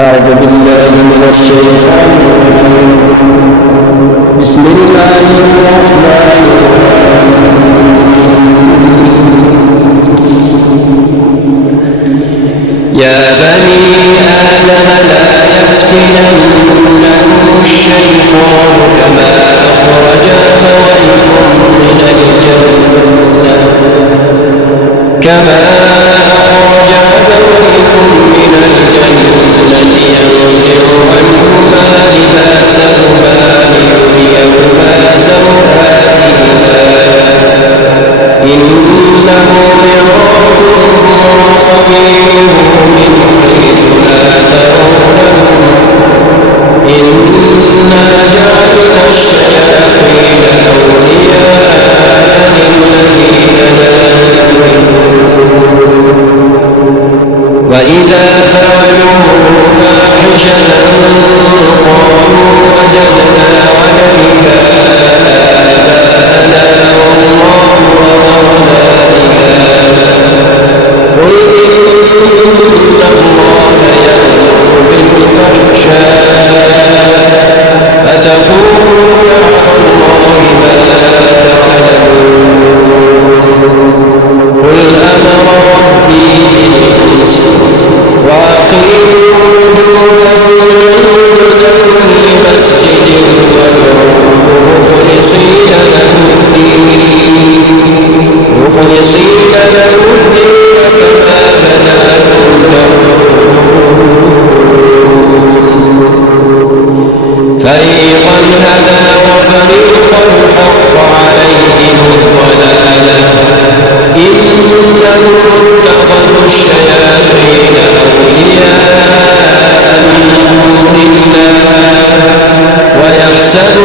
أعوذ بالله من الشيطان الرجيم. بسم الله الرحمن الرحيم. يا بني آدم لا يفتننكم الشيطان كما أخرج أبويكم من الجنة ينزع عنهما لباسهما ليريهما سوآتهما إنه يراكم وقبيله من حيث لا ترونهم إنا جعلنا الشياطين أولياء للذين لا يؤمنون وإذا فعلوا فاحشة قالوا وجدنا عليها آباءنا والله أمرنا بها قل إن الله يأمر بالفحشاء أتقولون على الله ما لا تعلمون قل أمر ربي بالقسط وأقيموا وجوهكم عند كل مسجد وادعوه مخلصين له الدين كما بداكم تعودون فريقا هدى وفريقا حق عليهم الضلالة إنهم اتخذوا الشياطين أولياء من دون الله ويحسبون